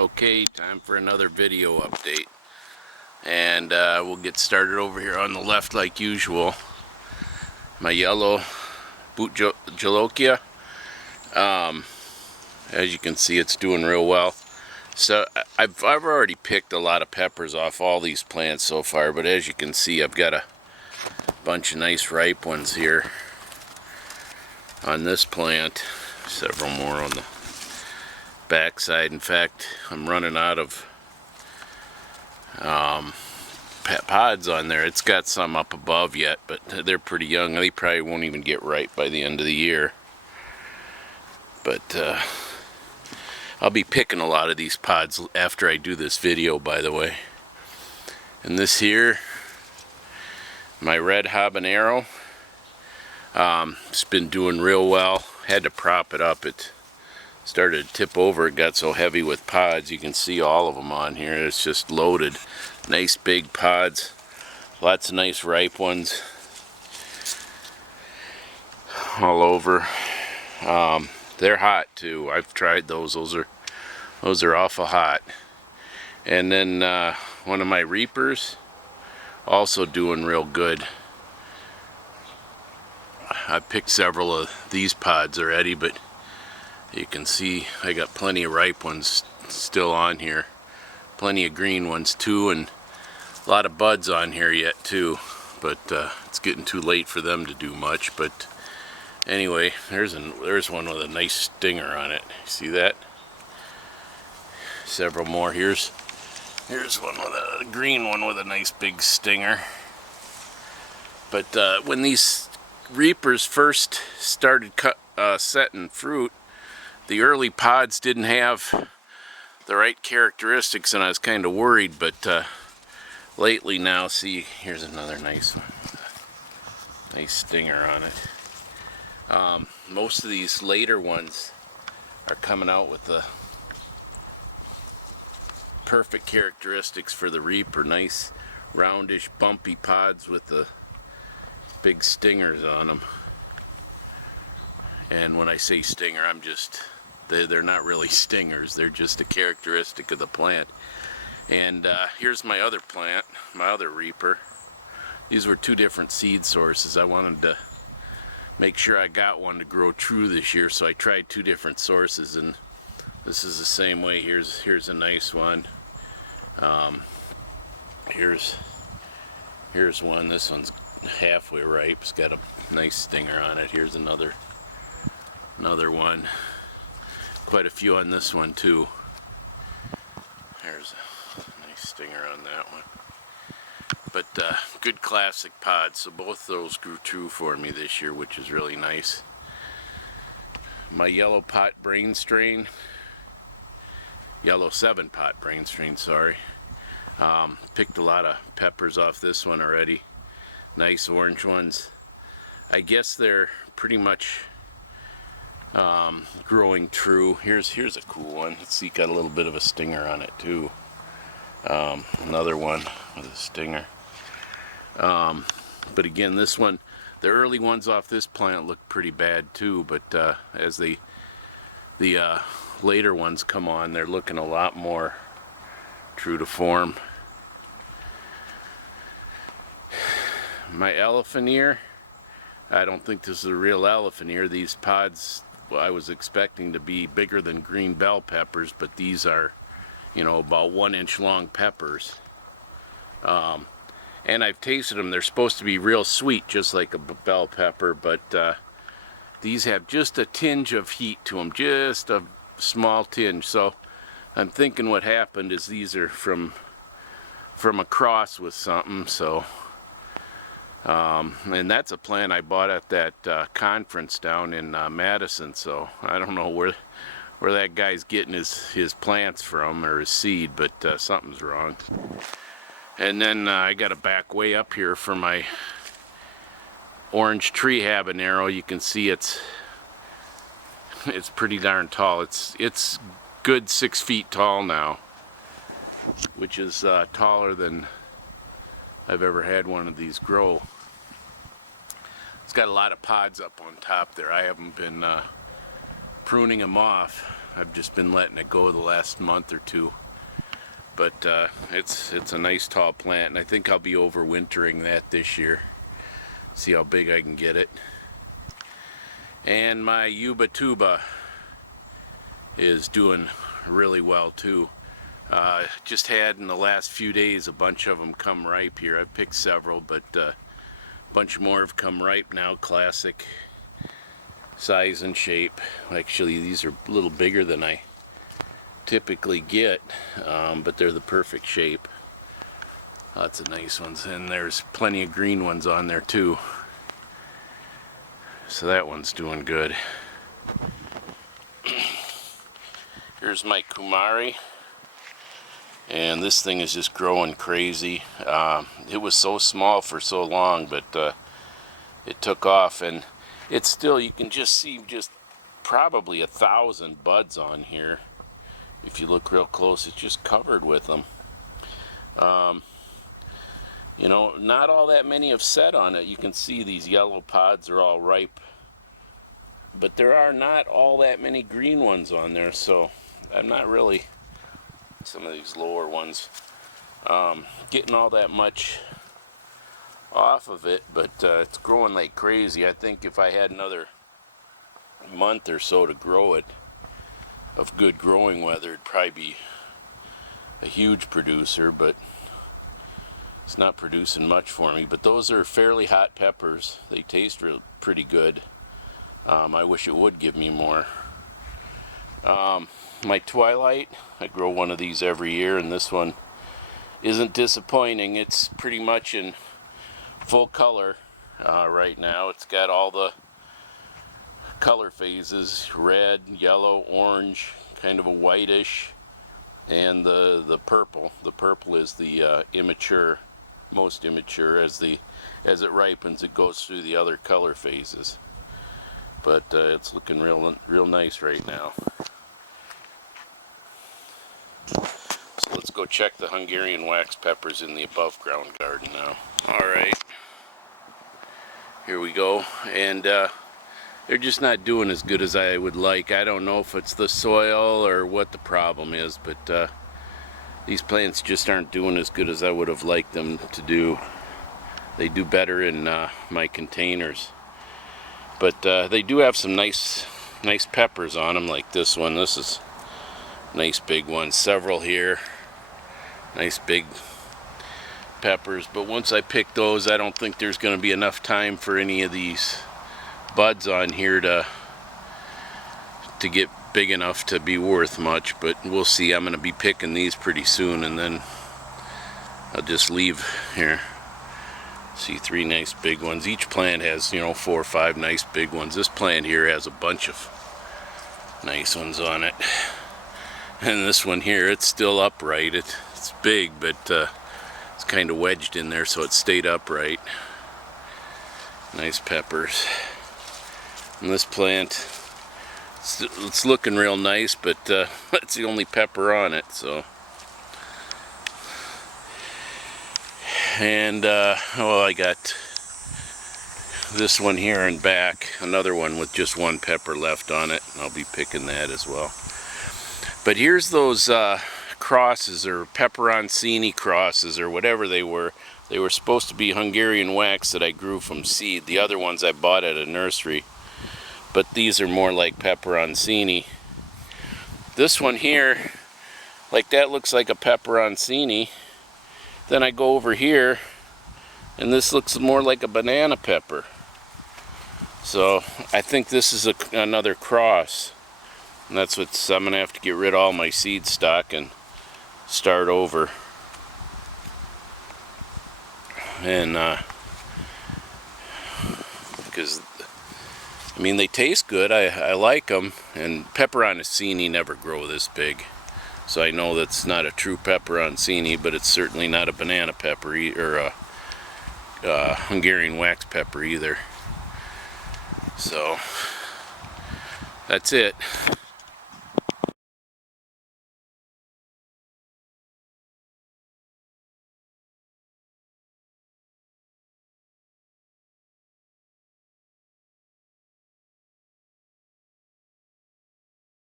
Okay, time for another video update, and we'll get started over here on the left like usual. My yellow boot jalokia, as you can see, it's doing real well. So I've already picked a lot of peppers off all these plants so far, but as you can see, I've got a bunch of nice ripe ones here on this plant, several more on the backside. In fact, I'm running out of pods on there. It's got some up above yet, but they're pretty young. They probably won't even get ripe by the end of the year. But I'll be picking a lot of these pods after I do this video, by the way. And this here, my red habanero, it's been doing real well. Had to prop it up. It started to tip over. It got so heavy with pods. You can see all of them on here. It's just loaded. Nice big pods. Lots of nice ripe ones all over. They're hot too. I've tried those. Those are awful hot. And then one of my reapers, also doing real good. I picked several of these pods already, but you can see I got plenty of ripe ones still on here. Plenty of green ones too, and a lot of buds on here yet too. But it's getting too late for them to do much. But anyway, there's one with a nice stinger on it. See that? Several more. Here's one with a green one with a nice big stinger. But when these reapers first started setting fruit, the early pods didn't have the right characteristics, and I was kind of worried. But lately now, see, here's another nice one. Nice stinger on it. Most of these later ones are coming out with the perfect characteristics for the reaper. Nice roundish bumpy pods with the big stingers on them. And when I say stinger, I'm just, they're not really stingers, they're just a characteristic of the plant. And here's my other plant, my other reaper. These were two different seed sources. I wanted to make sure I got one to grow true this year, so I tried two different sources, and this is the same way. Here's a nice one. Here's one. This one's halfway ripe. It's got a nice stinger on it. Here's another one. Quite a few on this one too. There's a nice stinger on that one. But good classic pods. So both those grew true for me this year, which is really nice. My yellow pot brain strain, yellow 7-pot brain strain, sorry. Picked a lot of peppers off this one already. Nice orange ones. I guess they're pretty much growing true. Here's a cool one. Let's see, got a little bit of a stinger on it too. Another one with a stinger. But again, this one, the early ones off this plant look pretty bad too, but as the later ones come on, they're looking a lot more true to form. My elephant ear, I don't think this is a real elephant ear. These pods, well, I was expecting to be bigger than green bell peppers, but these are, you know, about 1-inch long peppers. And I've tasted them. They're supposed to be real sweet, just like a bell pepper, but these have just a tinge of heat to them, just a small tinge. So I'm thinking what happened is these are from a cross with something. So and that's a plant I bought at that conference down in Madison. So I don't know where that guy's getting his plants from, or his seed, but something's wrong. And then I got to back way up here for my orange tree habanero. You can see it's pretty darn tall. It's good 6 feet tall now, which is taller than I've ever had one of these grow. It's got a lot of pods up on top there. I haven't been pruning them off. I've just been letting it go the last month or two. But it's a nice tall plant, and I think I'll be overwintering that this year. See how big I can get it. And my yuba tuba is doing really well too. Just had in the last few days a bunch of them come ripe here. I've picked several, but a bunch more have come ripe now. Classic size and shape. Actually, these are a little bigger than I typically get, but they're the perfect shape. Lots of nice ones, and there's plenty of green ones on there too. So that one's doing good. Here's my kumari, and this thing is just growing crazy. It was so small for so long, but it took off, and it's still, you can just see just probably 1,000 buds on here. If you look real close, it's just covered with them. You know, not all that many have set on it. You can see these yellow pods are all ripe, but there are not all that many green ones on there, so I'm not really, some of these lower ones, getting all that much off of it, but it's growing like crazy. I think if I had another month or so to grow it, of good growing weather, it'd probably be a huge producer, but it's not producing much for me. But those are fairly hot peppers. They taste pretty good. I wish it would give me more. My Twilight, I grow one of these every year, and this one isn't disappointing. It's pretty much in full color right now. It's got all the color phases: red, yellow, orange, kind of a whitish, and the purple. The purple is the immature, most immature. As it ripens, it goes through the other color phases. But it's looking real nice right now. So let's go check the Hungarian wax peppers in the above ground garden now. All right, here we go, and they're just not doing as good as I would like. I don't know if it's the soil or what the problem is, but these plants just aren't doing as good as I would have liked them to do. They do better in my containers. But they do have some nice peppers on them, like this one. This is a nice big one. Several here. Nice big peppers. But once I pick those, I don't think there's going to be enough time for any of these buds on here to get big enough to be worth much, but we'll see. I'm going to be picking these pretty soon, and then I'll just leave here. See, 3 nice big ones. Each plant has, 4 or 5 nice big ones. This plant here has a bunch of nice ones on it, and this one here, it's still upright. It's big, but it's kind of wedged in there, so it stayed upright. Nice peppers. And this plant, it's looking real nice, but that's the only pepper on it. So, and well, I got this one here and back, another one with just 1 pepper left on it, and I'll be picking that as well. But here's those crosses, or Peperoncini crosses, or whatever they were. They were supposed to be Hungarian wax that I grew from seed. The other ones I bought at a nursery. But these are more like Peperoncini. This one here, like that looks like a Peperoncini. Then I go over here, and this looks more like a banana pepper. So I think this is another cross. And that's what I'm going to have to get rid of all my seed stock and start over. And because I mean, they taste good. I like them, and Peperoncini never grow this big, so I know that's not a true Peperoncini, but it's certainly not a banana pepper or a Hungarian wax pepper either. So that's it.